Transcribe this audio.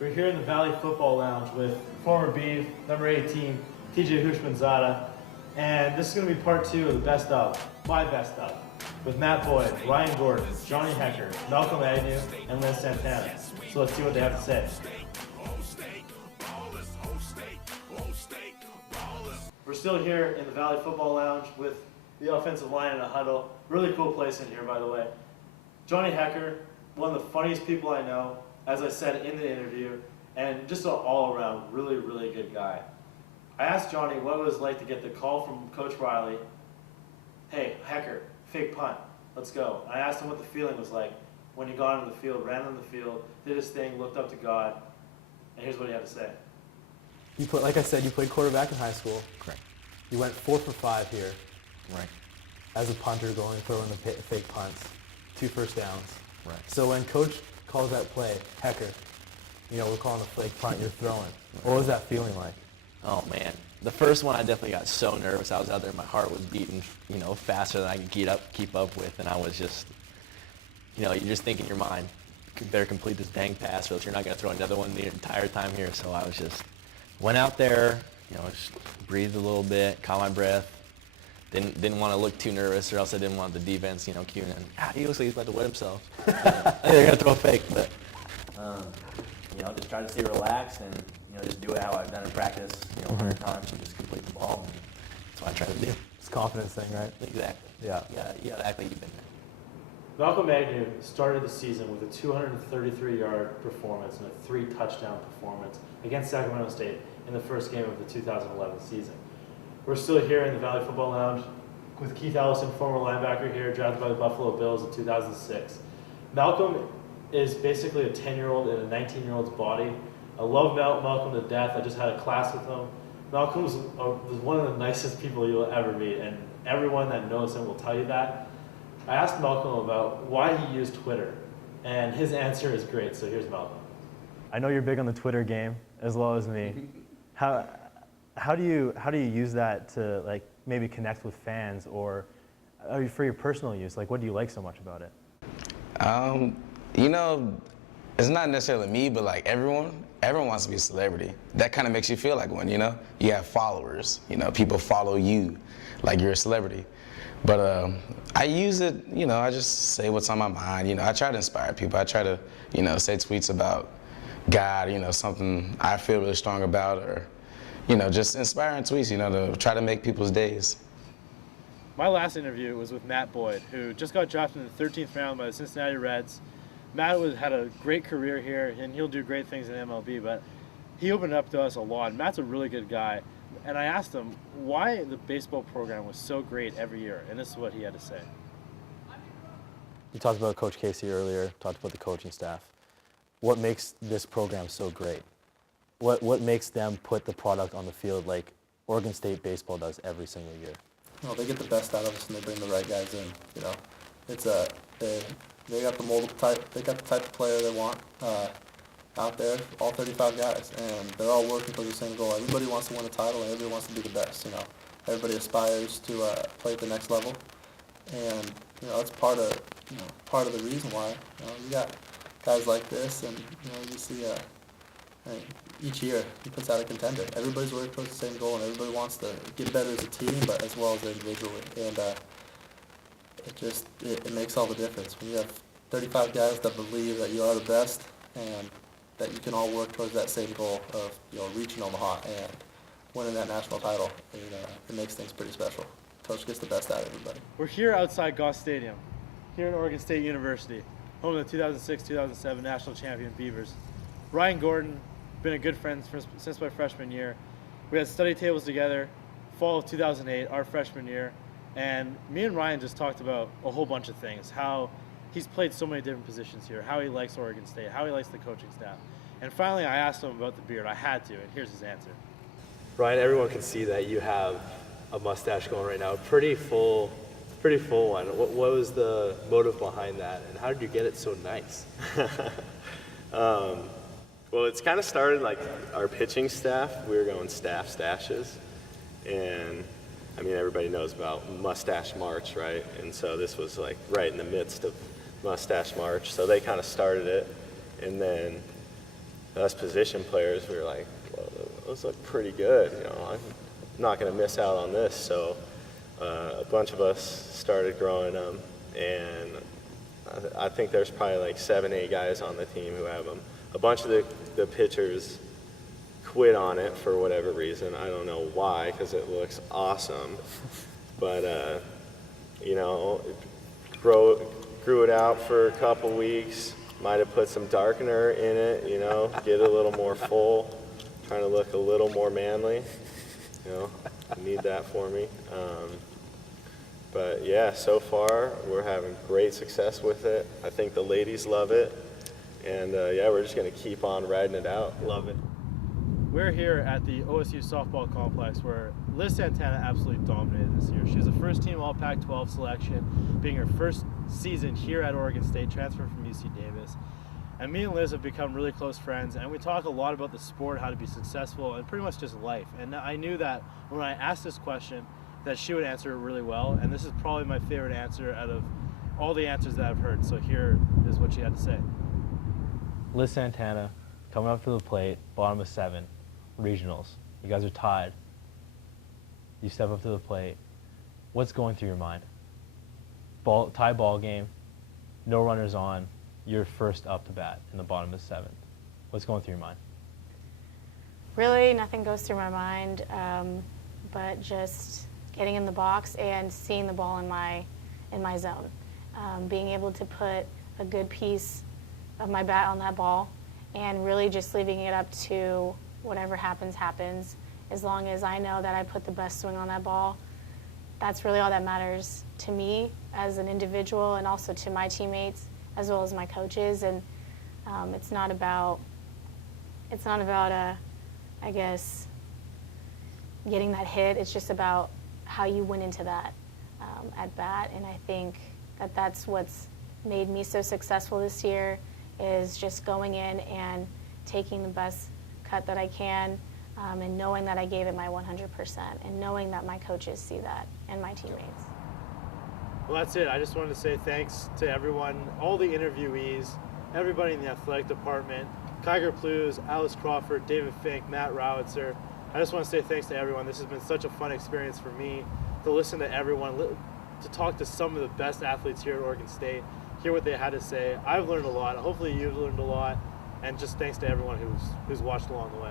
We're here in the Valley Football Lounge with former Beeve, number 18, TJ Hushmanzada, and this is going to be part 2 of the best of, my best of, with Matt Boyd, Ryan Gorton, Johnny Hekker, Malcolm Agnew, and Liz Santana. So let's see what they have to say. We're still here in the Valley Football Lounge with the offensive line in a huddle. Really cool place in here, by the way. Johnny Hekker, one of the funniest people I know, as I said in the interview, and just an all-around really, really good guy. I asked Johnny what it was like to get the call from Coach Riley, hey, Hekker, fake punt, let's go. And I asked him what the feeling was like when he got onto the field, ran on the field, did his thing, looked up to God, and here's what he had to say. Like I said, you played quarterback in high school. Correct. You went 4 for 5 here. Right. As a punter, throwing the fake punts, 2 first downs. Right. So when Coach calls that play, Hekker, we're calling a fake punt, you're throwing. What was that feeling like? Oh man, the first one I definitely got so nervous. I was out there, my heart was beating, faster than I could keep up with, and I was just, you're just thinking in your mind, you better complete this dang pass, or else you're not going to throw another one the entire time here. So I was just went out there, just breathed a little bit, caught my breath. Didn't want to look too nervous, or else I didn't want the defense, cueing in. He looks like he's about to wet himself. They're gonna throw a fake, but just try to stay relaxed and just do it how I've done in practice, 100 times, and just complete the ball. And that's what I try to do. It's a confidence thing, right? Exactly. Yeah. You gotta act like you've been there. Malcolm Agnew started the season with a 233-yard performance and a 3-touchdown performance against Sacramento State in the first game of the 2011 season. We're still here in the Valley Football Lounge with Keith Ellison, former linebacker here, drafted by the Buffalo Bills in 2006. Malcolm is basically a 10-year-old in a 19-year-old's body. I love Malcolm to death. I just had a class with him. Malcolm was one of the nicest people you'll ever meet, and everyone that knows him will tell you that. I asked Malcolm about why he used Twitter, and his answer is great, so here's Malcolm. I know you're big on the Twitter game, as well as me. How do you use that to maybe connect with fans, or for your personal use? What do you like so much about it? It's not necessarily me, but everyone wants to be a celebrity. That kind of makes you feel like one, You have followers, people follow you like you're a celebrity. But I use it, I just say what's on my mind. I try to inspire people. I try to, say tweets about God, something I feel really strong about, or just inspiring tweets, to try to make people's days. My last interview was with Matt Boyd, who just got drafted in the 13th round by the Cincinnati Reds. Matt had a great career here, and he'll do great things in MLB, but he opened up to us a lot. Matt's a really good guy, and I asked him why the baseball program was so great every year, and this is what he had to say. You talked about Coach Casey earlier, talked about the coaching staff. What makes this program so great? What makes them put the product on the field like Oregon State baseball does every single year? Well, they get the best out of us, and they bring the right guys in. It's they got the type of player they want out there. All 35 guys, and they're all working for the same goal. Everybody wants to win a title, and everybody wants to be the best. Everybody aspires to play at the next level, and that's part of the reason why you got guys like this, and you see. Each year he puts out a contender. Everybody's working towards the same goal, and everybody wants to get better as a team, but as well as individually. And it makes all the difference when you have 35 guys that believe that you are the best, and that you can all work towards that same goal of reaching Omaha and winning that national title. It makes things pretty special. Coach gets the best out of everybody. We're here outside Goss Stadium, here in Oregon State University, home of the 2006-2007 national champion Beavers. Ryan Gorton, been a good friend since my freshman year. We had study tables together, fall of 2008, our freshman year, and me and Ryan just talked about a whole bunch of things, how he's played so many different positions here, how he likes Oregon State, how he likes the coaching staff. And finally, I asked him about the beard. I had to, and here's his answer. Ryan, everyone can see that you have a mustache going right now, pretty full one. What was the motive behind that, and how did you get it so nice? Well, it's kind of started like our pitching staff. We were going staff stashes, and everybody knows about Mustache March, right? And so this was like right in the midst of Mustache March. So they kind of started it, and then us position players, we were like, well, those look pretty good. You know, I'm not going to miss out on this. So a bunch of us started growing them, and I think there's probably like 7, 8 guys on the team who have them. A bunch of the pitchers quit on it for whatever reason. I don't know why, because it looks awesome. But, you know, grew it out for a couple weeks. Might have put some darkener in it, you know, get it a little more full, trying to look a little more manly. You know, I need that for me. But yeah, so far we're having great success with it. I think the ladies love it. And yeah, we're just going to keep on riding it out. Love it. We're here at the OSU softball complex where Liz Santana absolutely dominated this year. She was a first-team All-Pac-12 selection, being her first season here at Oregon State, transferred from UC Davis. And me and Liz have become really close friends, and we talk a lot about the sport, how to be successful, and pretty much just life. And I knew that when I asked this question that she would answer it really well, and this is probably my favorite answer out of all the answers that I've heard. So here is what she had to say. Liz Santana, coming up to the plate, bottom of 7. Regionals. You guys are tied. You step up to the plate. What's going through your mind? Tie ball game, no runners on. You're first up to bat in the bottom of the 7th. What's going through your mind? Really, nothing goes through my mind, but just getting in the box and seeing the ball in my zone. Being able to put a good piece of my bat on that ball, and really just leaving it up to whatever happens, happens. As long as I know that I put the best swing on that ball, that's really all that matters to me as an individual, and also to my teammates as well as my coaches. And it's not about I guess, getting that hit. It's just about how you went into that at bat. And I think that that's what's made me so successful this year, is just going in and taking the best cut that I can, and knowing that I gave it my 100%, and knowing that my coaches see that, and my teammates. Well, that's it. I just wanted to say thanks to everyone, all the interviewees, everybody in the athletic department, Kiger Plews, Alice Crawford, David Fink, Matt Rowitzer. I just want to say thanks to everyone. This has been such a fun experience for me to listen to everyone, to talk to some of the best athletes here at Oregon State, hear what they had to say. I've learned a lot. Hopefully you've learned a lot. And just thanks to everyone who's watched along the way.